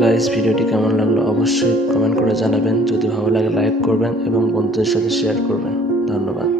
Guys ভিডিওটি কেমন লাগল অবশ্যই কমেন্ট করে জানাবেন। যদি ভালো লাগে লাইক করবেন এবং বন্ধুদের সাথে শেয়ার করবেন। ধন্যবাদ।